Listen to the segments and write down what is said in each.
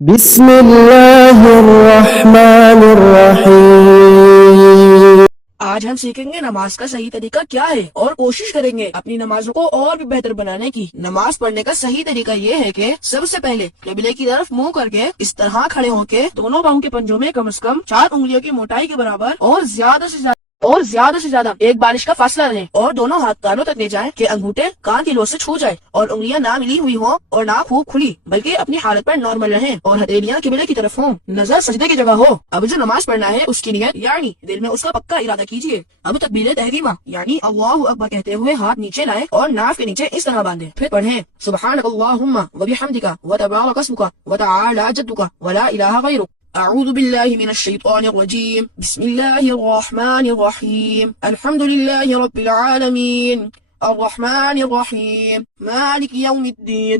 بسم اللہ الرحمن الرحیم۔ آج ہم سیکھیں گے نماز کا صحیح طریقہ کیا ہے اور کوشش کریں گے اپنی نمازوں کو اور بھی بہتر بنانے کی۔ نماز پڑھنے کا صحیح طریقہ یہ ہے کہ سب سے پہلے قبلے کی طرف منہ کر کے اس طرح کھڑے ہو کے دونوں پاؤں کے پنجوں میں کم از کم 4 انگلیوں کی موٹائی کے برابر اور زیادہ سے زیادہ ایک بارش کا فاصلہ رہے اور دونوں ہاتھ کانوں تک لے جائیں کہ انگوٹھے کان کی لو سے چھو جائے اور انگلیاں نہ ملی ہوئی ہوں اور نہ خوب کھلی بلکہ اپنی حالت پر نارمل رہیں اور ہتھیلیاں قبلے کی طرف ہوں، نظر سجدے کی جگہ ہو۔ اب جو نماز پڑھنا ہے اس کی نیت یعنی دل میں اس کا پکا ارادہ کیجیے۔ اب تکبیر تحریمہ یعنی اللہ اکبر کہتے ہوئے ہاتھ نیچے لائیں اور ناف کے نیچے اس طرح باندھیں، پھر پڑھیں سبحانک اللہم وبحمدک وتبارک اسمک وتعالی جدک ولا الہ غیرک۔ اعوذ باللہ من الشیطان الرجیم، بسم اللہ الرحمن الرحیم، الحمد للہ رب العالمین، الرحمن الرحیم، مالک یوم الدین،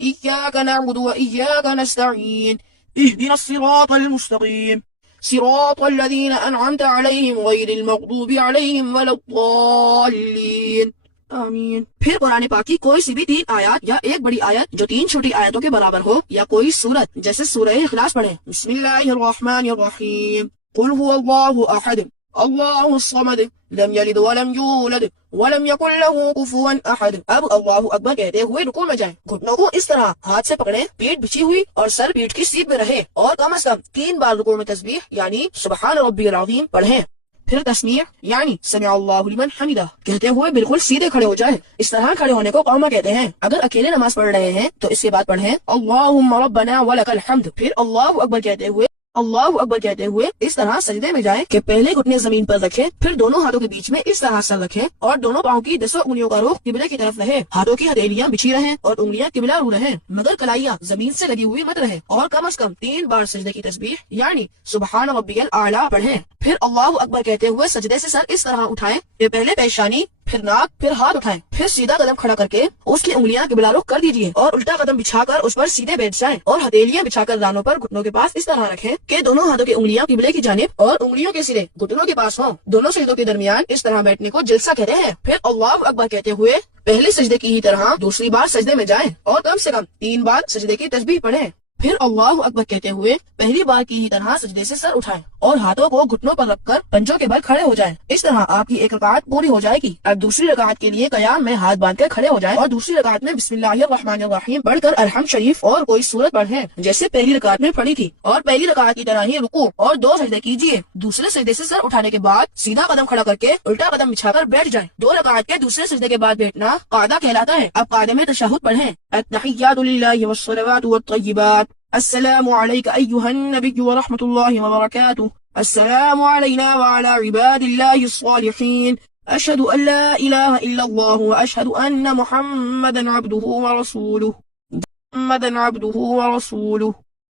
ایاک نعبد و ایاک نستعین، اہدنا الصراط المستقیم، صراط الذین انعمت علیہم غیر المغضوب علیہم ولا الضالین، آمین۔ پھر قرآن پاک کی کوئی سی بھی 3 آیات یا ایک بڑی آیت جو 3 چھوٹی آیتوں کے برابر ہو یا کوئی سورت جیسے سورہ اخلاص پڑھیں۔ بسم اللہ الرحمن الرحیم، قل هو اللہ احد اللہ الصمد لم یلد ولم یولد ولم یکن له کفوا احد۔ اب اللہ اکبر کہتے ہوئے رکوع میں جائیں، گھٹنوں کو اس طرح ہاتھ سے پکڑیں، پیٹھ بچھی ہوئی اور سر پیٹھ کی سیدھ میں رہے اور کم از کم 3 بار رکوع میں تسبیح یعنی سبحان ربی العظیم پڑھیں۔ پھر تسمیع یعنی سمع اللہ لمن حمدہ کہتے ہوئے بالکل سیدھے کھڑے ہو جائیں۔ اس طرح کھڑے ہونے کو قوما کہتے ہیں۔ اگر اکیلے نماز پڑھ رہے ہیں تو اس کے بعد پڑھیں اللہم ربنا ولک الحمد، پھر اللہ اکبر کہتے ہوئے اس طرح سجدے میں جائیں کہ پہلے گھٹنے زمین پر رکھیں، پھر دونوں ہاتھوں کے بیچ میں اس طرح سر رکھیں اور دونوں پاؤں کی 10 انگلیوں کا رخ قبلے کی طرف رہے، ہاتھوں کی ہتھیلیاں بچھی رہیں اور انگلیاں قبلہ رو رہیں مگر کلائیاں زمین سے لگی ہوئی مت رہیں اور کم از کم 3 بار سجدے کی تسبیح یعنی سبحان ربی الاعلی پڑھیں۔ پھر اللہ اکبر کہتے ہوئے سجدے سے سر اس طرح اٹھائیں کہ پہلے پیشانی پھر ناک پھر ہاتھ اٹھائیں، پھر سیدھا قدم کھڑا کر کے اس کی انگلیاں قبلہ رخ کر دیجیے اور الٹا قدم بچھا کر اس پر سیدھے بیٹھ جائیں اور ہتھیلیاں بچھا کر دانوں پر گھٹنوں کے پاس اس طرح رکھیں کہ دونوں ہاتھوں کی انگلیاں قبلے کی جانب اور انگلیوں کے سرے گھٹنوں کے پاس ہوں۔ دونوں سجدوں کے درمیان اس طرح بیٹھنے کو جلسہ کہتے ہیں۔ پھر اللہ اکبر کہتے ہوئے پہلے سجدے کی ہی طرح دوسری بار سجدے میں جائیں اور کم سے کم 3 بار سجدے کی تسبیح پڑھیں۔ پھر اللہ اکبر کہتے ہوئے پہلی بار کی ہی طرح سجدے سے سر اٹھائیں اور ہاتھوں کو گھٹنوں پر رکھ کر پنجوں کے بل کھڑے ہو جائیں۔ اس طرح آپ کی ایک رکعت پوری ہو جائے گی۔ اب دوسری رکعت کے لیے قیام میں ہاتھ باندھ کر کھڑے ہو جائیں اور دوسری رکعت میں بسم اللہ الرحمن الرحیم پڑھ کر الحمد شریف اور کوئی سورت پڑھیں جیسے پہلی رکعت میں پڑھی تھی اور پہلی رکعت کی طرح ہی رکوع اور 2 سجدے کیجیے۔ دوسرے سجدے سے سر اٹھانے کے بعد سیدھا قدم کھڑا کر کے الٹا قدم بچھا کر بیٹھ جائیں۔ 2 رکعت کے دوسرے سجدے کے بعد بیٹھنا قعدہ کہلاتا ہے۔ اب قعدے میں تشہد پڑھیں التحیات للہ والصلوات والطیبات، السلام علیک ایہا النبی ورحمۃ اللہ وبرکاتہ، السلام علینا وعلی عباد اللہ الصالحین، اشہد ان لا الہ الا اللہ واشہد ان محمدا عبدہ ورسولہ۔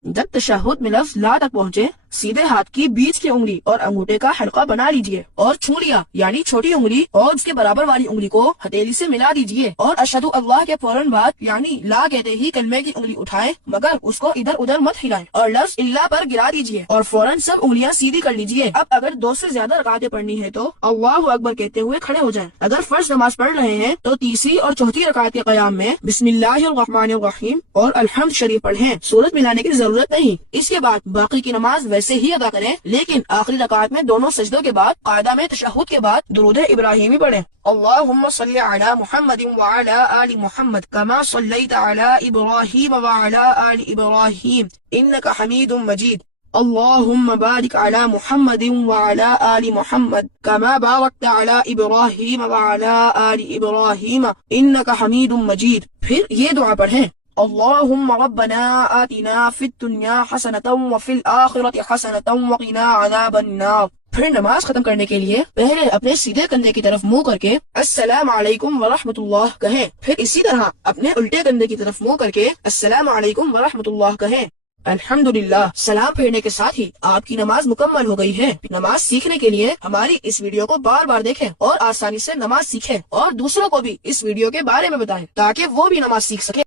جب تشہد میں لفظ لا تک پہنچے سیدھے ہاتھ کی بیچ کی انگلی اور انگوٹھے کا حلقہ بنا لیجئے اور چھو لیا یعنی چھوٹی انگلی اور اس کے برابر والی انگلی کو ہتھیلی سے ملا دیجئے اور اشہد اللہ کے فوراً بعد یعنی لا کہتے ہی کلمے کی انگلی اٹھائیں مگر اس کو ادھر ادھر مت ہلائیں اور لفظ اللہ پر گرا دیجئے اور فوراً سب انگلیاں سیدھی کر لیجئے۔ اب اگر 2 سے زیادہ رکعتیں پڑھنی ہے تو اللہ اکبر کہتے ہوئے کھڑے ہو جائیں۔ اگر فرض نماز پڑھ رہے ہیں تو تیسری اور چوتھی رکعت کے قیام میں بسم اللہ الرحمن الرحیم اور الحمد شریف پڑھیں، سورت ملانے کی ضرورت نہیں۔ اس کے بعد باقی کی نماز ویسے ہی ادا کریں لیکن آخری رکعت میں دونوں سجدوں کے بعد قاعدہ میں تشہد کے بعد درود ابراہیمی پڑھیں اللہم صلی علی محمد وعلی آل محمد کما صلیت علی ابراہیم وعلی آل ابراہیم انک حمید مجید، اللہم بارک علی محمد وعلی آل محمد کما بارکت علی ابراہیم وعلی آل ابراہیم انک حمید مجید۔ پھر یہ دعا پڑھیں اللہم ربنا آتنا فی الدنیا حسنۃ وفی الآخرۃ حسنۃ وقنا عذاب النار۔ پھر نماز ختم کرنے کے لیے پہلے اپنے سیدھے کندھے کی طرف منہ کر کے السلام علیکم ورحمۃ اللہ کہیں، پھر اسی طرح اپنے الٹے کندھے کی طرف منہ کر کے السلام علیکم ورحمۃ اللہ کہیں۔ الحمدللہ، سلام پھیرنے کے ساتھ ہی آپ کی نماز مکمل ہو گئی ہے۔ نماز سیکھنے کے لیے ہماری اس ویڈیو کو بار بار دیکھیں اور آسانی سے نماز سیکھیں اور دوسروں کو بھی اس ویڈیو کے بارے میں بتائیں تاکہ وہ بھی نماز سیکھ سکیں۔